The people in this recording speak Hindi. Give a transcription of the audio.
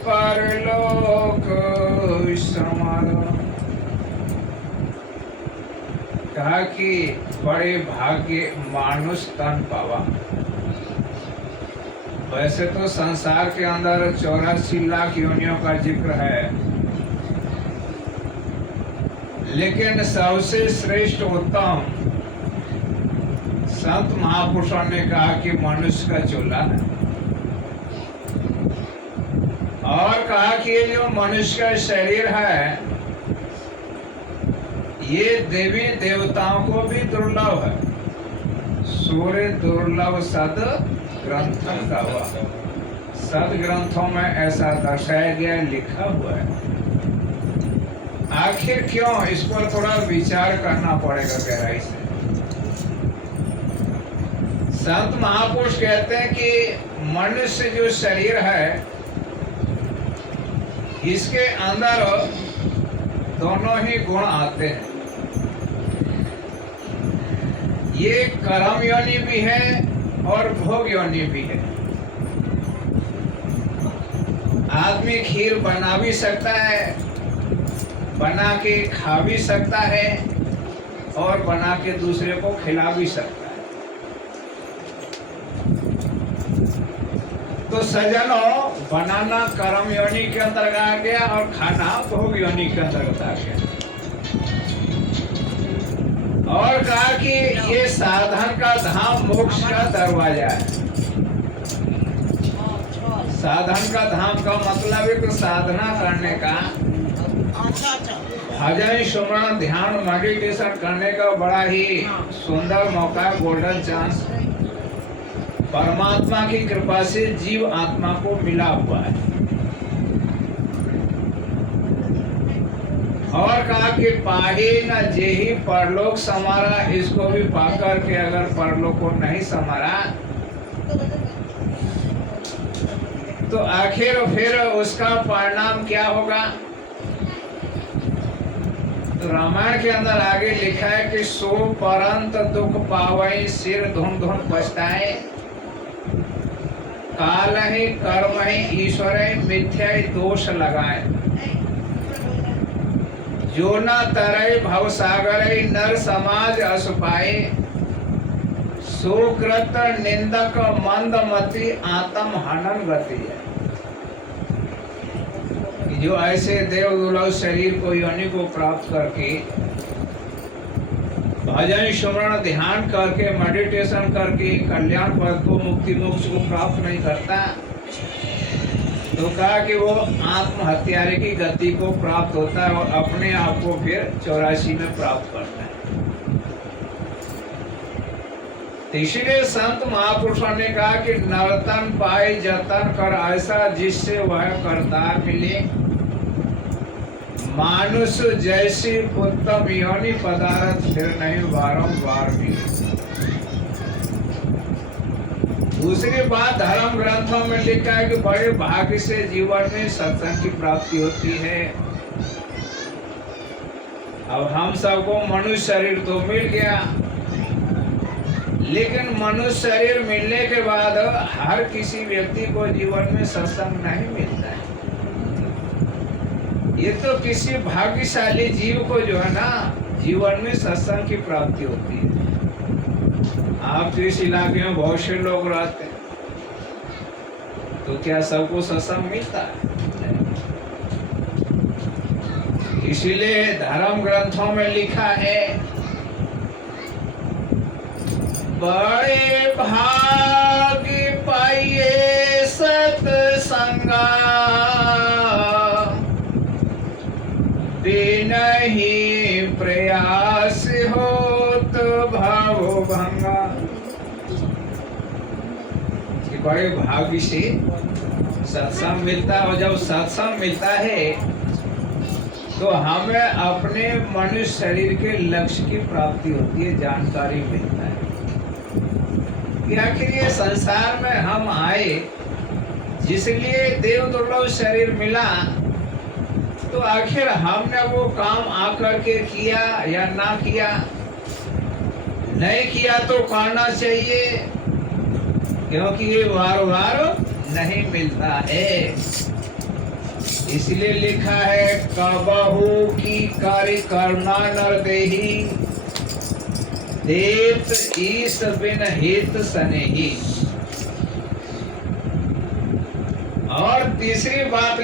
परलोक समागम। कहा कि बड़े भाग्य मानुष तन पावा। वैसे तो संसार के अंदर 84 लाख योनियों का जिक्र है, लेकिन सबसे श्रेष्ठ उत्तम संत महापुरुषों ने कहा कि मनुष्य का चोला है, और कहा कि ये जो मनुष्य का शरीर है ये देवी देवताओं को भी दुर्लभ है। सूर्य दुर्लभ सद ग्रंथ का हुआ, सद ग्रंथों में ऐसा दर्शाया गया, लिखा हुआ है। आखिर क्यों, इस पर थोड़ा विचार करना पड़ेगा गहराई से। संत महापुरुष कहते हैं कि मनुष्य जो शरीर है इसके अंदर दोनों ही गुण आते हैं। ये कर्म योनि भी है और भोग योनि भी है। आदमी खीर बना भी सकता है, बना के खा भी सकता है, और बना के दूसरे को खिला भी सकता है। तो सज्जनों, बनाना कर्म योनि के अंतर्गत आ गया और खाना भोग योनि के अंतर्गत आ गया। और कहा कि ये साधन का धाम मोक्ष का दरवाजा है। साधन का धाम का मतलब है तो साधना करने का, भजन सुमरण ध्यान मेडिटेशन करने का बड़ा ही सुंदर मौका, गोल्डन चांस परमात्मा की कृपा से जीव आत्मा को मिला हुआ है। और कहा कि पाही न जेहि परलोक समारा, इसको भी पाकर के अगर परलोक को नहीं समारा तो आखिर फिर उसका परिणाम क्या होगा। तो रामायण के अंदर आगे लिखा है कि सो परंत दुख पावई, सिर धुन धुन पछताए, काल ही कर्म ही ईश्वर मिथ्या दोष लगाए, जो न तरय भव सागर नर समाज अस पाए, सुकृत निंदक मंदमति आत्म हनन गति है। जो ऐसे देव दुर्लभ शरीर को योनि को प्राप्त करके भजन सुमरण ध्यान करके मेडिटेशन करके कल्याण पद को, मुक्ति मोक्ष को प्राप्त नहीं करता, तो कहा कि वो आत्महत्यारे की गति को प्राप्त होता है और अपने आप को फिर 84 में प्राप्त करता है। इसीलिए संत महापुरुषों ने कहा कि नर्तन पाए जतन कर ऐसा, जिससे वह करतार मिले, मानुष जैसी उत्तम योनि पदार्थ फिर नहीं बारंबार मिले। दूसरी बात, धर्म ग्रंथों में लिखा है कि बड़े भाग्य से जीवन में सत्संग की प्राप्ति होती है। अब हम सबको मनुष्य शरीर तो मिल गया, लेकिन मनुष्य शरीर मिलने के बाद हर किसी व्यक्ति को जीवन में सत्संग नहीं मिलता है। ये तो किसी भाग्यशाली जीव को जो है ना जीवन में सत्संग की प्राप्ति होती है। आप इस इलाके में बहुत से लोग रहते हैं, तो क्या सबको सत्संग मिलता है? इसीलिए धर्म ग्रंथों में लिखा है, बड़े भाग्य पाइए सत्संगा, बिनहि प्रयास हो तो भाव भंगा। बड़े भाग्य से सत्संग मिलता है, और जब सत्संग मिलता है तो हमें अपने मनुष्य शरीर के लक्ष्य की प्राप्ति होती है, जानकारी मिलता है कि आखिर ये संसार में हम आए, जिसलिए देव दुर्लभ शरीर मिला, तो आखिर हमने वो काम आकर के किया या ना किया। नहीं किया तो करना चाहिए, क्योंकि ये बार बार नहीं मिलता है। इसलिए लिखा है कबहू की कार्य करना नर देही देत ईस बिन हित सनेही। और तीसरी बात